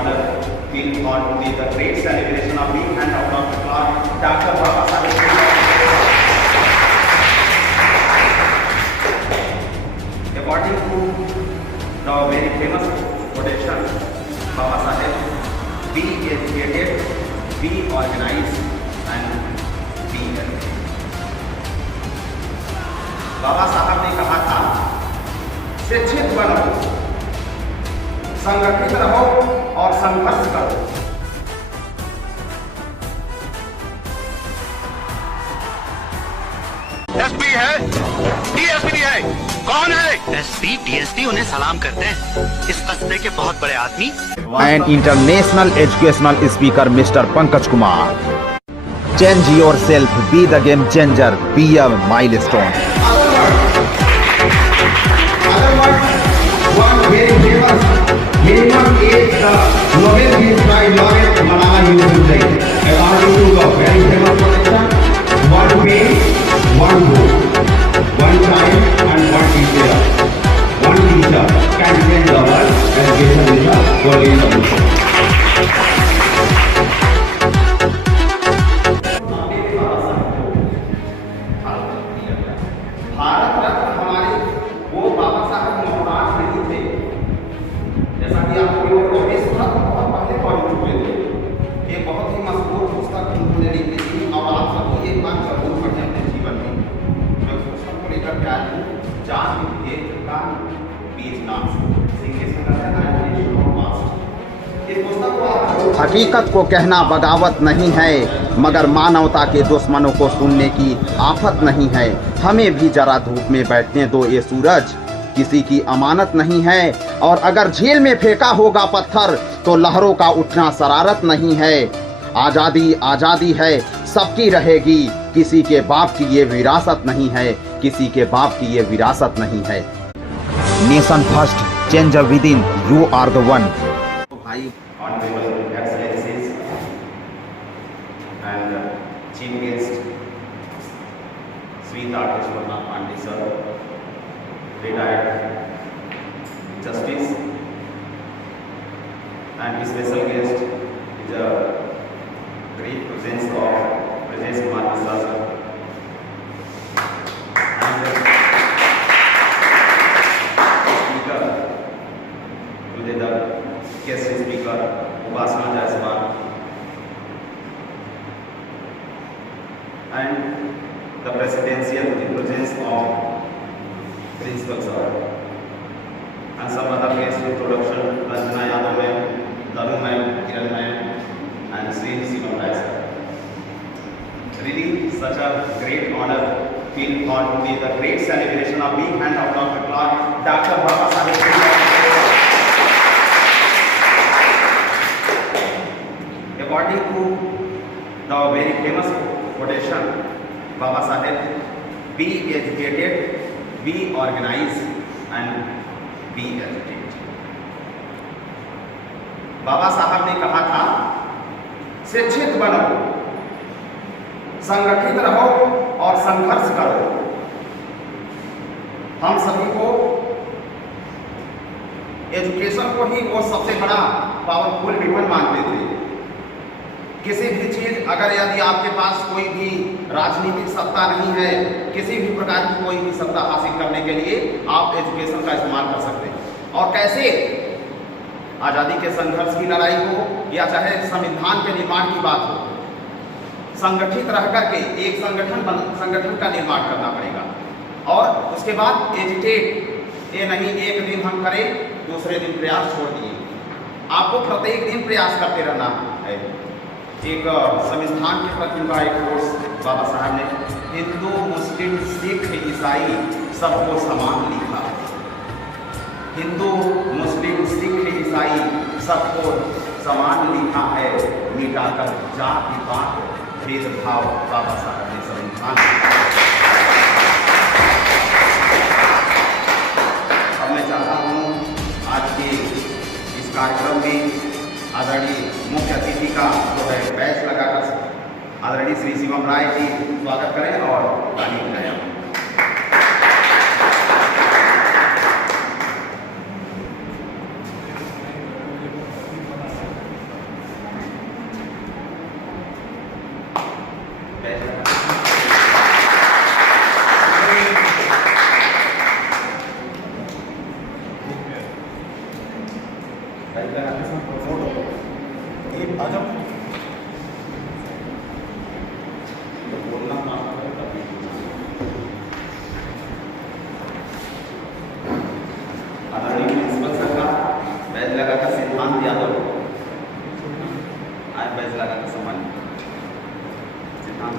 honor feel on with the great celebration of being hand of Dr. Baba Saheb. According to the very famous quotation, Baba Saheb, be educated, be organized and be healthy. बाबा साहब ने कहा था, शिक्षित बनो, संगठित रहो और संघर्ष करो। एसपी है, डीएसपी है, कौन है? एसपी डीएसपी उन्हें सलाम करते हैं, इस कस्बे के बहुत बड़े आदमी। And international educational speaker mister Pankaj Kumar. Change yourself, be the game changer, be a milestone. One very famous minimum age the Nobel Peace Prize laureate Malala Yousafzai. According to the very famous quotation, one pain, one goal, one child and one teacher. One teacher can change the world. Education is the only solution. Bharat Ratna हमारे वो बाबा साहब मोहताज नहीं थे, जैसा कि आप लोग बहुत पहले पढ़ चुके थे। ये बहुत ही मशहूर पुस्तक उन्होंने लिखी थी और आप सबको एक बार जरूर पढ़ें अपने जीवन में। मैं उस पुस्तक को लेकर के आया हूँ, जान विवेक का बीज नाम से। हकीकत को कहना बगावत नहीं है, मगर मानवता के दुश्मनों को सुनने की आफत नहीं है। हमें भी जरा धूप में बैठने दो, ये सूरज किसी की अमानत नहीं है। और अगर झील में फेंका होगा पत्थर तो लहरों का उठना शरारत नहीं है। आजादी आजादी है, सबकी रहेगी, किसी के बाप की ये विरासत नहीं है, किसी के बाप की ये विरासत नहीं है। Nation first, changer within, you are the one. भाई Honorable Excellencies and Chief Guest Sri Tarkeshwarnath Pandey sir, retired Justice, and special guest is a great presence of Brajesh Kumar Mishra sir, and speaker today the guest speaker Upasana Jaiswal, and the presidential presence of principal sir and some other guests in production, Ranjana Yadav ma'am, Danu ma'am, Kiran ma'am and Sri Sivam Rai sir. Really such a great honor feel on with the great celebration of being hand of Dr. Baba Saheb. According to the very famous quotation, Baba Saheb, be educated, be organized and be educated. बाबा साहब ने कहा था, शिक्षित बनो, संगठित रहो और संघर्ष करो। हम सभी को एजुकेशन को ही वो सबसे बड़ा पावरफुल वेपन मानते थे। किसी भी चीज अगर यदि आपके पास कोई भी राजनीतिक सत्ता नहीं है, किसी भी प्रकार की कोई भी सत्ता हासिल करने के लिए आप एजुकेशन का इस्तेमाल कर सकते हैं। और कैसे आज़ादी के संघर्ष की लड़ाई हो या चाहे संविधान के निर्माण की बात हो, संगठित रह करके एक संगठन का निर्माण करना पड़ेगा। और उसके बाद एजुकेट, ये नहीं एक दिन हम करें दूसरे दिन प्रयास छोड़ दिए, आपको प्रत्येक दिन प्रयास करते रहना है। एक संविधान के प्रति का एक कोर्स बाबा साहब ने हिंदू मुस्लिम सिख ईसाई सबको समान लिखा है। हिंदू मुस्लिम सिख ईसाई सबको समान लिखा है, मिटाकर जाति पात भेदभाव बाबा साहब ने संविधान। अब मैं चाहता हूँ आज के इस कार्यक्रम में आदरणीय मुख्य अतिथि का जो है बैच लगाकर आदरणीय श्री शिवम राय जी स्वागत करें और ताली बजाएं। आदरणीय प्रिंसिपल सर का बैच लगाकर सिद्धांत यादव आज बैच लगाकर सम्मानित सिद्धांत।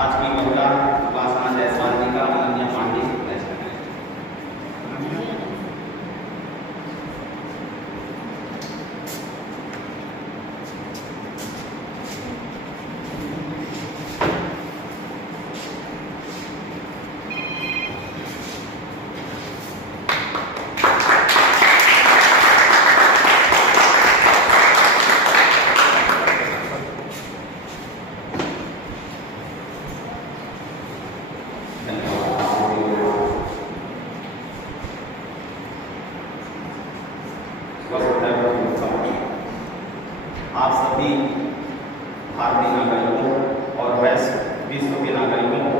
आज की महिला उपासना जायसवाल जी का अनन्या पांडे से बैच लगाएं। आप सभी भारतीय नागरिकों और वैश्विक विश्व के नागरिकों को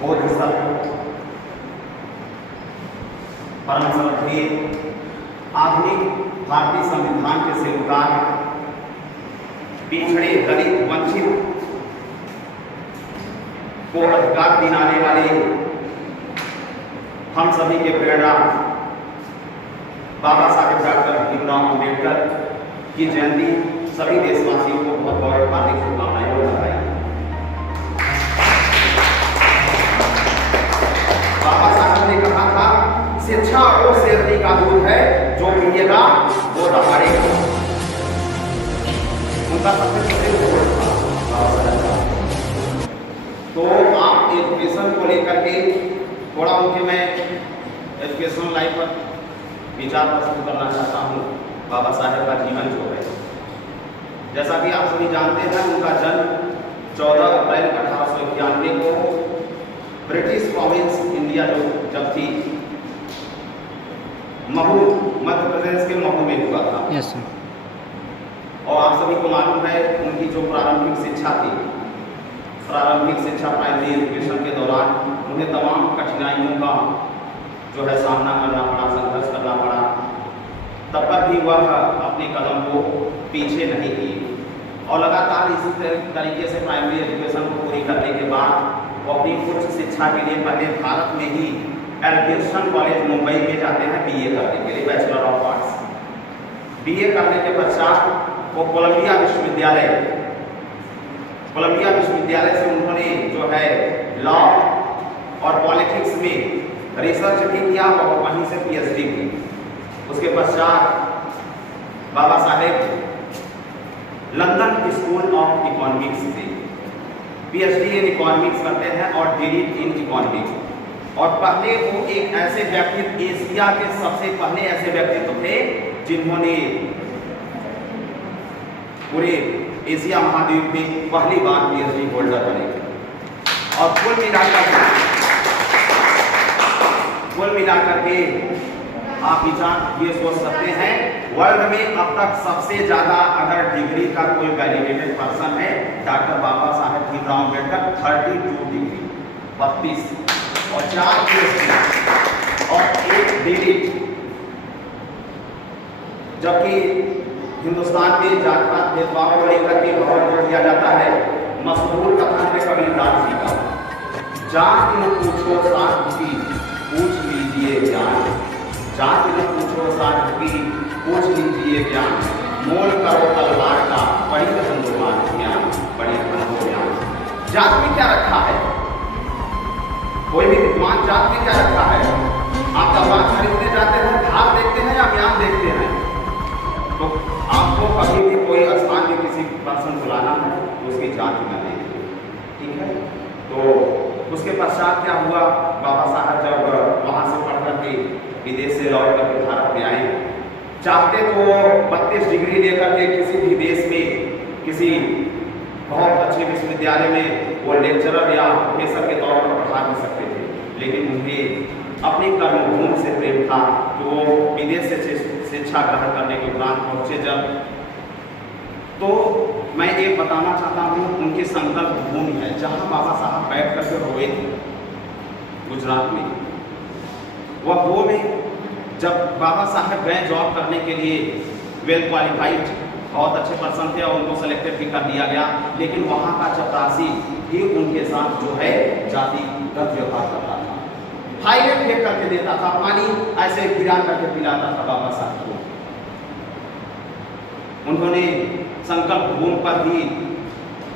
बोध सत्य परम श्रद्धेय आधुनिक भारतीय संविधान के सिरकार पिछड़े दलित वंचित को अधिकार दिलाने वाले हम सभी के प्रेरणा बाबा साहेब डॉक्टर भीमराव अम्बेडकर की जयंती सभी देशवासियों को बहुत बहुत हार्दिक शुभकामनाएं और बधाई। बाबा साहब ने कहा था शिक्षा वो शेरनी का दूध है जो पिएगा वो दहाड़ेगा। उनका सबसे प्रसिद्ध था। तो आप एजुकेशन को लेकर के थोड़ा उनके मैं एजुकेशन लाइफ पर विचार प्रस्तुत करना चाहता हूँ। बाबा साहेब का जीवन जो है, जैसा कि आप सभी जानते हैं, उनका जन्म 14 अप्रैल 1891 को ब्रिटिश प्रोविंस इंडिया जब थी महू मध्य प्रदेश के महू में हुआ था। Yes sir. और आप सभी को मालूम है उनकी जो प्रारंभिक शिक्षा थी, प्रारंभिक शिक्षा प्राइमरी एजुकेशन के दौरान उन्हें तमाम कठिनाइयों का जो है सामना करना पड़ा, संघर्ष करना पड़ा। तब पर भी वह अपने कदम को पीछे नहीं किए और लगातार इसी तरीके से प्राइमरी एजुकेशन को पूरी करने के बाद वो अपनी उच्च शिक्षा के लिए पहले भारत में ही एजुकेशन कॉलेज मुंबई में जाते हैं बीए करने के लिए, बैचलर ऑफ आर्ट्स। बीए करने के पश्चात वो कोलंबिया विश्वविद्यालय से उन्होंने जो है लॉ और पॉलिटिक्स में रिसर्च भी किया और वहीं से पीएचडी की। उसके पश्चात Baba Saheb London school of economics से पीएचडी इन इकोनॉमिक्स करते हैं और डीलिट इन इकोनॉमिक्स। और पहले वो एक ऐसे व्यक्ति, एशिया के सबसे पहले ऐसे व्यक्तित्व थे जिन्होंने पूरे एशिया महाद्वीप में पहली बार पीएचडी होल्डर बने। और कुल मिलाकर के आप विचार ये सोच सकते हैं, वर्ल्ड में अब तक सबसे ज्यादा अगर डिग्री का कोई वैलिडेटेड पर्सन है डॉक्टर बाबा साहेब भीमराव अम्बेडकर, 32 डिग्री, 32 और 4 पीएचडी और 1 डीलिट। जबकि हिंदुस्तान में जात पात भेदभाव को लेकर के बहुत जोर दिया जाता है। मशहूर कथन है कबीरदास जी का, जात न पूछो साथ की पूछ लीजिए ज्ञान, जात न पूछो साथ की पूछ लीजिए ज्ञान, मोल करो तलवार का बड़ी धनुर्वान ज्ञान, बड़ी धनुर्वान। जात में क्या रखा है? कोई भी विद्वान जात में क्या रखा है? आप तलवार खरीदने जाते हैं, धार देखते हैं या ज्ञान देखते हैं? तो आपको कभी भी कोई स्थान में किसी पर्सन बुलाना है तो उसकी जात में देखिए, ठीक है। तो उसके पश्चात क्या हुआ, बाबा साहब जब वहाँ से पढ़ करके विदेश से लौट करके भारत में आए, चाहते तो 32 डिग्री लेकर के किसी भी देश में किसी बहुत अच्छे विश्वविद्यालय में वो लेक्चरर या प्रोफेसर के तौर पर पढ़ा भी सकते थे, लेकिन उन्हें अपनी कर्मभूमि से प्रेम था कि वो विदेश से शिक्षा ग्रहण करने के उपरांत पहुँचे जब, तो मैं ये बताना चाहता हूँ उनकी संकल्प भूमि है जहाँ बाबा साहब बैठ करके रोए थे गुजरात में। वह वो में जब बाबा साहब गए जॉब करने के लिए, वेल क्वालिफाइड बहुत अच्छे पर्सन थे और उनको सेलेक्टेड भी कर दिया गया, लेकिन वहाँ का चपरासी भी उनके साथ जो है जातिगत व्यवहार करता था, हाईवे फेंक करके देता था, पानी ऐसे गिरा करके पिलाता था बाबा साहब को। उन्होंने संकल्प भूमि पर भी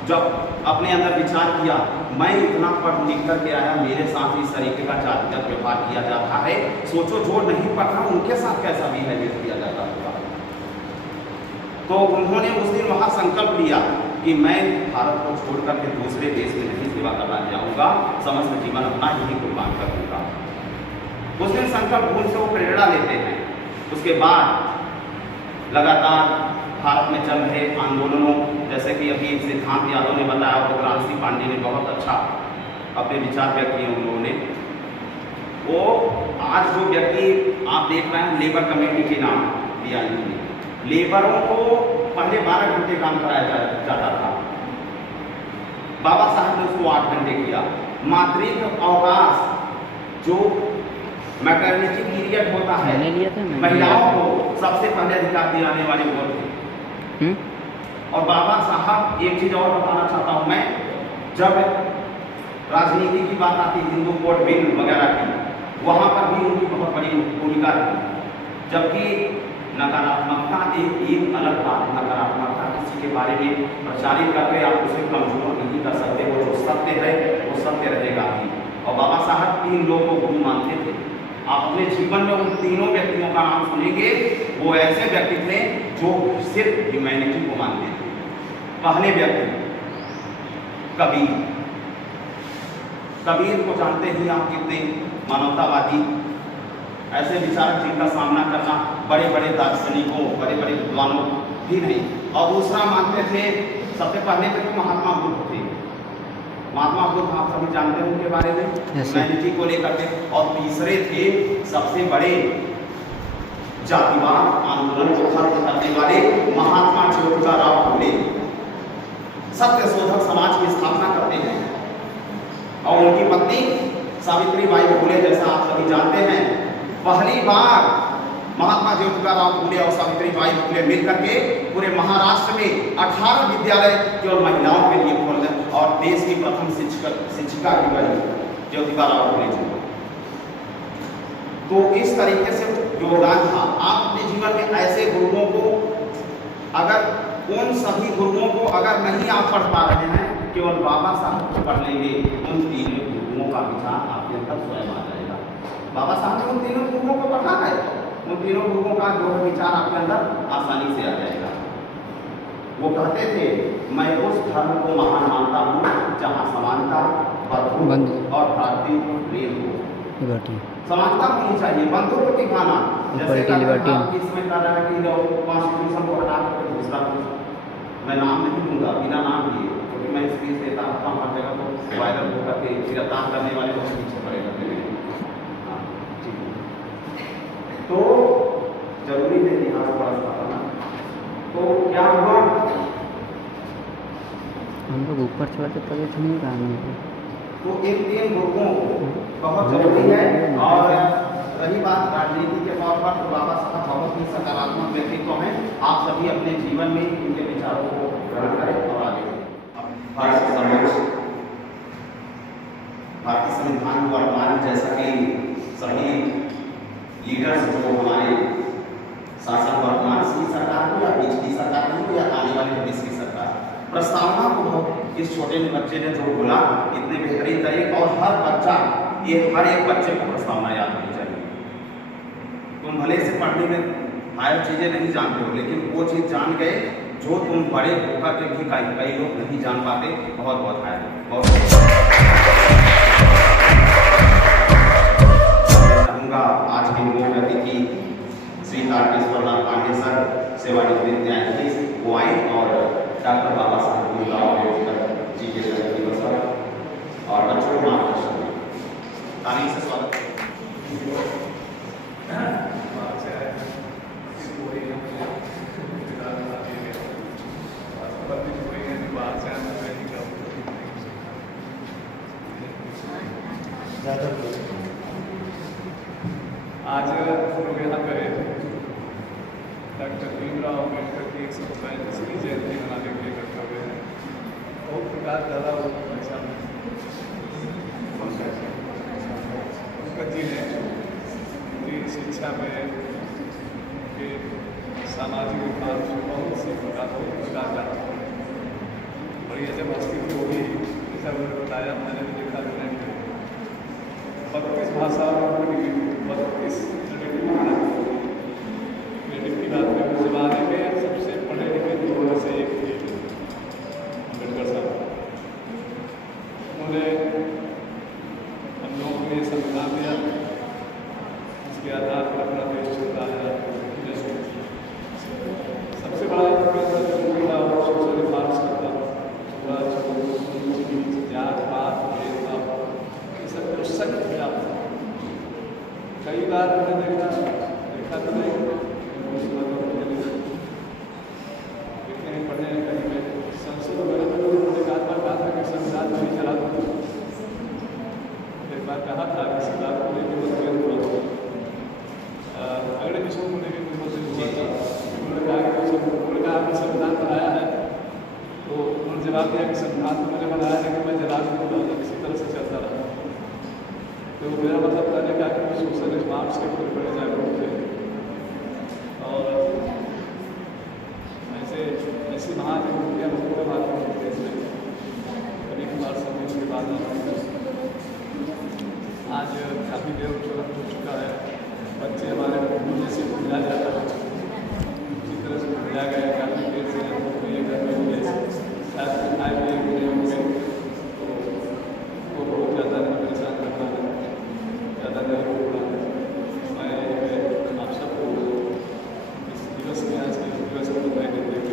जब अपने अंदर विचार किया, मैं इतना पढ़ लिख करके आया, मेरे साथ इस तरीके का जातिगत व्यवहार किया जाता है, सोचो जो नहीं पढ़ा उनके साथ कैसा बिहेवियर किया जाता होगा। तो उन्होंने उस दिन वहाँ संकल्प लिया कि मैं भारत को छोड़ करके दूसरे देश में नहीं सेवा करना जाऊँगा, समस्त जीवन अपना ही कुर्बान कर दूँगा। उस दिन संकल्प भूमि से वो प्रेरणा लेते हैं। उसके बाद लगातार भारत में चल रहे आंदोलनों, जैसे कि अभी सिद्धांत यादव ने बताया और क्रांति पांडे ने बहुत अच्छा अपने विचार व्यक्त किए उन लोगों ने। वो आज जो व्यक्ति आप देख रहे हैं लेबर कमेटी के नाम दिया इन्होंने, लेबरों को पहले 12 घंटे काम कराया जाता था, बाबा साहब ने उसको 8 घंटे किया। मातृत्व अवकाश जो मैटरनिटी पीरियड होता है, महिलाओं को सबसे पहले अधिकार दिलाने वाले वो थे। और बाबा साहब एक चीज और बताना चाहता हूँ मैं, जब राजनीति की बात आती हिंदू कोड बिल वगैरह की, वहाँ पर भी उनकी बहुत बड़ी भूमिका थी। जबकि नकारात्मकता एक अलग बात, नकारात्मकता किसी के बारे में प्रचारित करके आप उसे कमजोर नहीं कर सकते, वो जो सत्य है वो सत्य रहेगा ही। और बाबा साहब 3 लोगों को गुरु मानते थे। आप अपने जीवन में उन तीनों व्यक्तियों का नाम सुनेंगे, वो ऐसे व्यक्ति थे जो सिर्फ ह्यूमैनिटी को मानते थे। पहले व्यक्ति कबीर, कबीर को जानते ही आप कितने मानवतावादी, ऐसे विचारक जिनका सामना करना बड़े बड़े दार्शनिकों, बड़े बड़े विद्वानों भी नहीं। और दूसरा मानते थे, सबसे पहले तो महात्मा बुद्ध थे। महात्मा बुद्ध आप सभी जानते हैं उनके बारे में, ह्यूमैनिटी को लेकर के। और तीसरे थे सबसे बड़े जातिवाद आंदोलन को खत्म करने वाले महात्मा ज्योतिबा राव फुले, सत्य शोधक समाज की स्थापना करते हैं। और उनकी पत्नी सावित्री बाई फुले, जैसा आप सभी जानते हैं, पहली बार महात्मा ज्योतिबा राव फुले और सावित्री बाई फुले मिलकर के पूरे महाराष्ट्र में 18 विद्यालय केवल महिलाओं के लिए खोल गए और देश की प्रथम शिक्षिका की बनी ज्योतिबा राव फुले जी। तो इस तरीके से योगदान था। आप अपने जीवन में ऐसे गुरुओं को, अगर उन सभी गुरुओं को अगर नहीं आप पढ़ पा रहे हैं, केवल बाबा साहब को पढ़ लेंगे, उन तीनों गुरुओं का विचार आपके अंदर स्वयं आ जाएगा। बाबा साहब ने उन तीनों गुरुओं को पढ़ा है, उन तीनों गुरुओं का जो विचार आपके अंदर आसानी से आ जाएगा। वो कहते थे, मैं उस धर्म को महान मानता हूँ जहाँ समानता, बंधुत्व और भ्रातृत्व प्रेम हो। समानता होनी चाहिए, बंधुत्व की भावना। जैसे इसमें कह रहा है कि कॉन्स्टिट्यूशन को हटा करके दूसरा, मैं नाम नहीं दूंगा बिना नाम दिए, क्योंकि मैं स्पीच देता रहता हूँ हर जगह को वायरल होकर के गिरफ्तार करने वाले बहुत पीछे पड़े रहते हैं। तो जरूरी है लिहाज पढ़ना। तो क्या हुआ, हम लोग ऊपर चढ़ते तभी तो नहीं काम है। तो इन 3 गुरुओं को बहुत जरूरी है। और रही बात राजनीति के तौर पर, तो बाबा साहब बहुत ही सकारात्मक व्यक्तित्व हैं। आप सभी अपने जीवन में इनके विचारों को ग्रहण करें और आगे भारतीय संविधान को वर्तमान, जैसा कि सभी लीडर्स जो हमारे शासन वर्तमान की सरकार हो या पिछली सरकार हो या आने वाले भविष्य की सरकार, प्रस्तावना को इस छोटे बच्चे ने जो बोला इतने बेहतरीन तरीके, और हर बच्चा, ये हर एक बच्चे को प्रस्तावना याद होनी चाहिए। तुम भले से पढ़ने में हायर चीज़ें नहीं जानते हो, लेकिन वो चीज़ जान गए जो तुम बड़े होकर के भी कई लोग नहीं जान पाते। बहुत बहुत हायर, बहुत चाहूँगा आज के मुख्य अतिथि श्री तारकेश्वरलाल पांडे सर, सेवानिवृत्त न्यायाधीश, वो आए और डॉक्टर बाबा साहब आज हम लोग यहाँ पे डॉक्टर भीमराव अम्बेडकर की 135वीं जयंती मनाने के लिए इकट्ठे हुए हैं। बहुत प्रकार ज़्यादा ऐसा पंकज जी ने उनकी शिक्षा में उनके सामाजिक विकास में बहुत प्रकार का बड़ी जब स्थिति होगी जैसा उन्होंने बताया, मैंने भी देखा इंटरनेट में 32 भाषाओं में 32 क्रेडिट की बात करें, ज़माने में सबसे पढ़े लिखे लोगों में से एक थे अम्बेडकर साहब। उन्होंने हम लोगों को ये संविधान दिया, इसके आधार पर अपना देश चल रहा है। सबसे बड़ा सोशल रिफॉर्म्स करता जात पात भेदभाव ये सब जो सख्त खिलाफ था। कई बार हमने देखा तो नहीं लिखने में पढ़ने कहीं में संसद वगैरह में उन्होंने कहा था कि संविधान नहीं चला था। एक बार कहा था कि सरकार को लेकर मतभेद हुआ, अगले विषयों को लेकर कोई मतभेद हुआ था। उन्होंने कहा कि संविधान बनाया है, तो उन्होंने जवाब दिया कि संविधान तो मैंने बनाया है कि मैं जला दूँगा, इसी तरह से चलता रहा। तो मेरा मतलब था कि वो सोशल रिफॉर्म्स के प्रति बड़े जागरूक थे और ऐसी महाजनगतियाँ बहुत बात होती है। कभी कभार समय के बाद आज काफ़ी देर हो चुका है। बच्चे हमारे मुझे से मिला जाता है, उसी तरह से मिला गया काफ़ी देर से ये घर में हुए शायद आए हुए मिले होंगे, तो वो बहुत ज़्यादा परेशान करना है, ज़्यादा नहीं हो रहा है। मैं आप सबको इस दिवस में आज के दिवस को बधाई देते हुए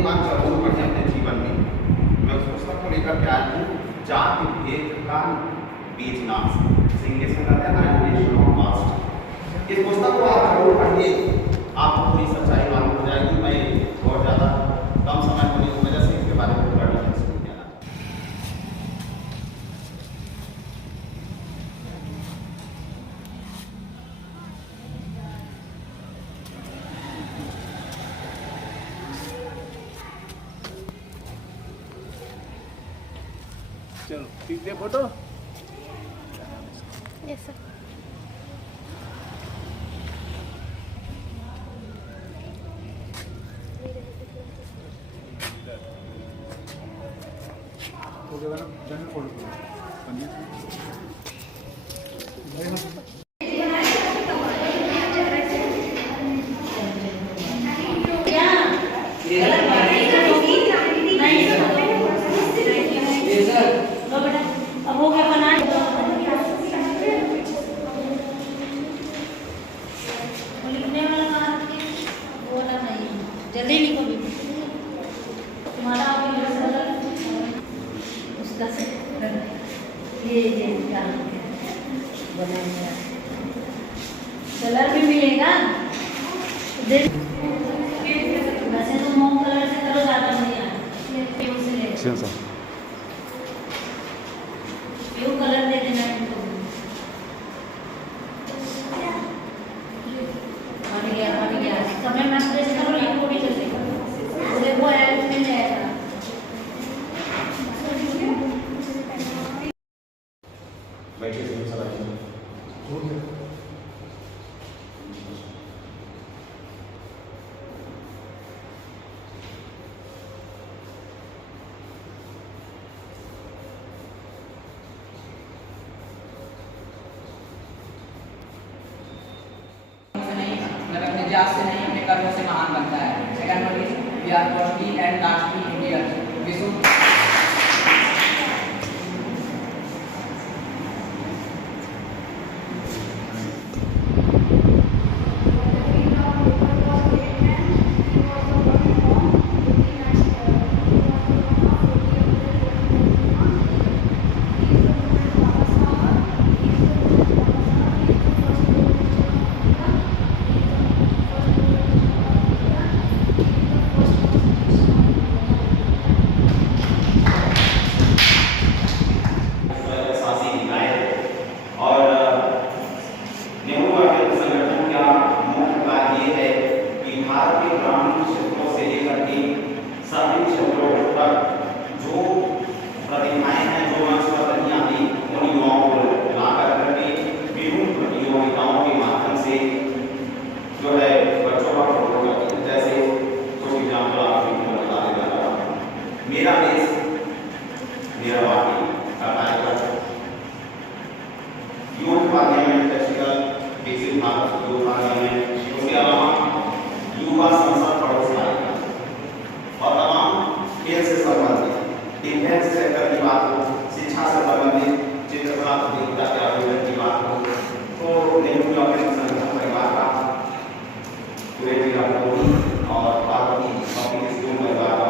एक बार जरूर पढ़ें अपने जीवन में। मैं उस पुस्तक को लेकर के आया हूँ, जाति भेद का बीज नाश, इंग्लिश में कहते हैं नाइन्टी ऑफ पास्ट। इस पुस्तक को आप जरूर पढ़िए, आपको पूरी सच्चाई मालूम हो जाएगी। मैं बहुत ज़्यादा कम समय होने की वजह से इसके बारे में पूरा डिटेल्स नहीं कहना। चलो ठीक है फोटो। Yes sir. अब हो गया बना लिखने वाला कहाँ वो वाला नहीं, जल्दी लिखो भी तुम्हारा उसका से ये क्या बनाएंगे, कलर भी मिलेगा वैसे तो मोम कलर से करो ज़्यादा बढ़िया से ले ब्लू कलर दे देना इनको। बन गया समय में प्रेस करो, लिखो भी जल्दी देखो ऐड मिल जाएगा। जात से नहीं अपने कर्मों से महान बनता है। Second one is we are firstly and lastly Indian. विशु मेरा देश मेरा पार्टी का कार्यक्रम यूथ पार्लियामेंट टेक्निकल विकसित भारत यूथ पार्लियामेंट, उसके अलावा युवा संसद पड़ोस कार्यक्रम और तमाम खेल से संबंधित डिफेंस सेक्टर की बात हो, शिक्षा से संबंधित चित्रकला प्रतियोगिता के आयोजन की बात हो, तो नेहरू युवा संगठन परिवार का पूरे जिला और पार्वती पब्लिक स्कूल परिवार का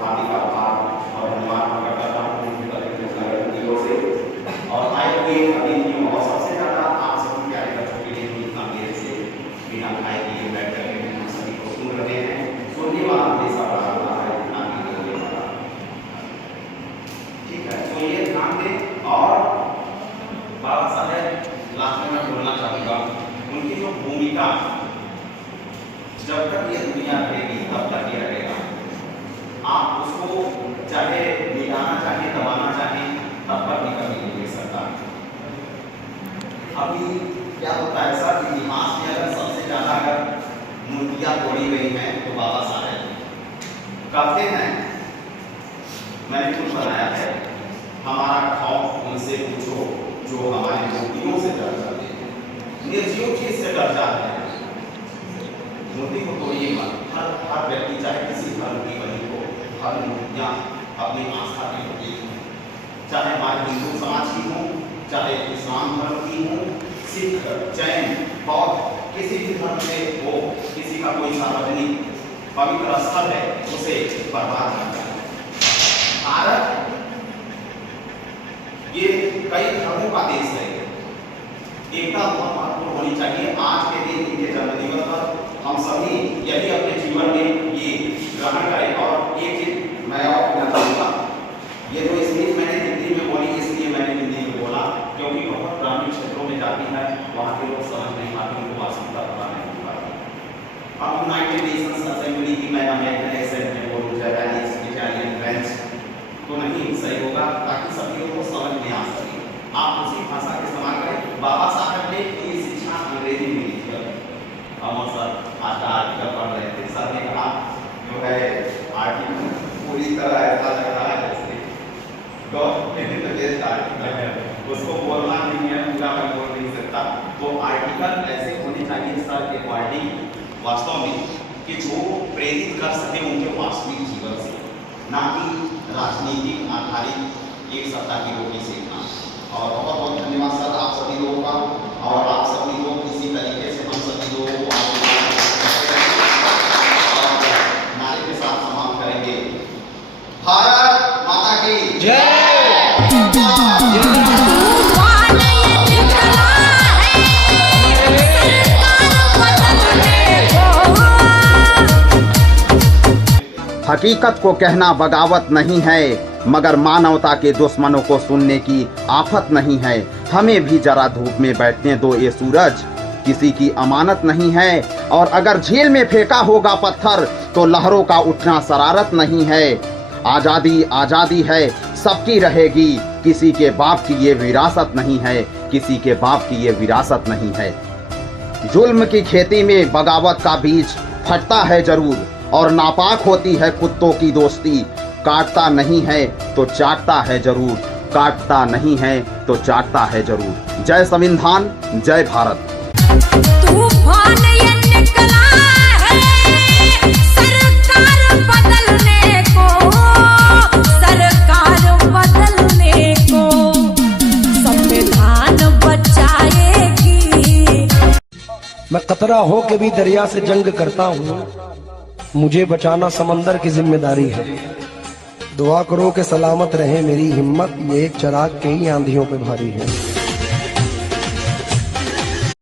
हार्दिक आभार और धन्यवाद करता हूँ संगठन की ओर से। और आए हुए अतिथियों और सबसे ज़्यादा आप सभी प्यारे बच्चों के लिए इतना देर से बिना खाए पिए बैठ करके हम सभी को सुन रहे हैं। सुनने वाला हमेशा बड़ा होता है, ना कि बोलने वाला। ठीक है, तो ये ध्यान दें। और बाबा साहेब लास्ट में मैं बोलना चाहूँगा, उनकी जो भूमिका जब तक ये दुनिया रहेगी तब तक ये रहेगा। आप उसको चाहे मिटाना चाहे दबाना चाहे तब तक भी कभी नहीं दे सकता। अभी क्या होता है सर, इतिहास में अगर सबसे ज़्यादा अगर मूर्तियाँ तोड़ी गई हैं तो बाबा साहेब कहते हैं, मैंने खुद बनाया है, हमारा खौफ उनसे पूछो जो हमारी मूर्तियों से डर जाते हैं, निर्जीव चीज से डर जाते हैं। मूर्ति को तोड़िए मत। हर व्यक्ति चाहे किसी धर्म की बनी हो, हर मूर्तियाँ अपनी आस्था की होती हैं, चाहे हमारे हिंदू समाज की हों, चाहे इस्लाम धर्म की हों, सिख, जैन, बौद्ध, किसी भी धर्म से हो, किसी का कोई सार्वजनिक पवित्र स्थल है उसे बर्बाद न करें। भारत ये कई धर्मों का देश है, एकता बहुत महत्वपूर्ण होनी चाहिए। आज के दिन इनके जन्मदिवस पर हम सभी यदि अपने जीवन में ये ग्रहण करें। और एक चीज मैं और कहना चाहूँगा, ये जो स्पीच मैंने हिंदी में बोली इसलिए मैंने हिंदी में बोला क्योंकि बहुत ग्रामीण क्षेत्रों में जाती है, वहाँ के लोग समझ नहीं पाते, उनको वास्तविकता पता नहीं पाती। अब यूनाइटेड नेशंस असेंबली की मैं अमेरिकन एक्सेंट में बोलूँ, जापानीज, इटालियन, फ्रेंच तो नहीं सही होगा, ताकि सभी लोगों को समझ में आ सके। आप उसी भाषा का इस्तेमाल करें। बाबा साहब ने ये शिक्षा अंग्रेजी में दी थी। हम सर आज का आर्टिकल पढ़ रहे थे, सर ने कहा जो है आर्टिकल पूरी तरह ऐसा लग रहा है जैसे गवर्नमेंट आर्टिकल, उसको बोलना नहीं है, पूरा मैं बोल नहीं सकता। तो आर्टिकल ऐसे होने चाहिए सर के अकॉर्डिंग वास्तव में कि जो प्रेरित कर सके उनके वास्तविक जीवन से, ना कि राजनीतिक आधारित एक सत्ता की रोटी सेकना। और बहुत बहुत धन्यवाद सर आप सभी लोगों का, और आप सभी लोग इसी तरीके से हम सभी लोगों को नारे के साथ समाप्त करेंगे। भारत माता की जय। हकीकत को कहना बगावत नहीं है, मगर मानवता के दुश्मनों को सुनने की आफत नहीं है। हमें भी जरा धूप में बैठने दो, ये सूरज किसी की अमानत नहीं है। और अगर झील में फेंका होगा पत्थर तो लहरों का उठना शरारत नहीं है। आजादी आजादी है, सबकी रहेगी, किसी के बाप की ये विरासत नहीं है, किसी के बाप की ये विरासत नहीं है। जुल्म की खेती में बगावत का बीज फटता है जरूर, और नापाक होती है कुत्तों की दोस्ती। काटता नहीं है तो चाटता है जरूर, काटता नहीं है तो चाटता है जरूर। जय संविधान, जय भारत। तूफान ये निकला है सरकार बदलने को, सरकार बदलने को, संविधान बचाएगी। मैं कतरा हो के भी दरिया से जंग करता हूँ, मुझे बचाना समंदर की जिम्मेदारी है। दुआ करो कि सलामत रहे मेरी हिम्मत, ये एक चिराग कई आंधियों पे भारी है।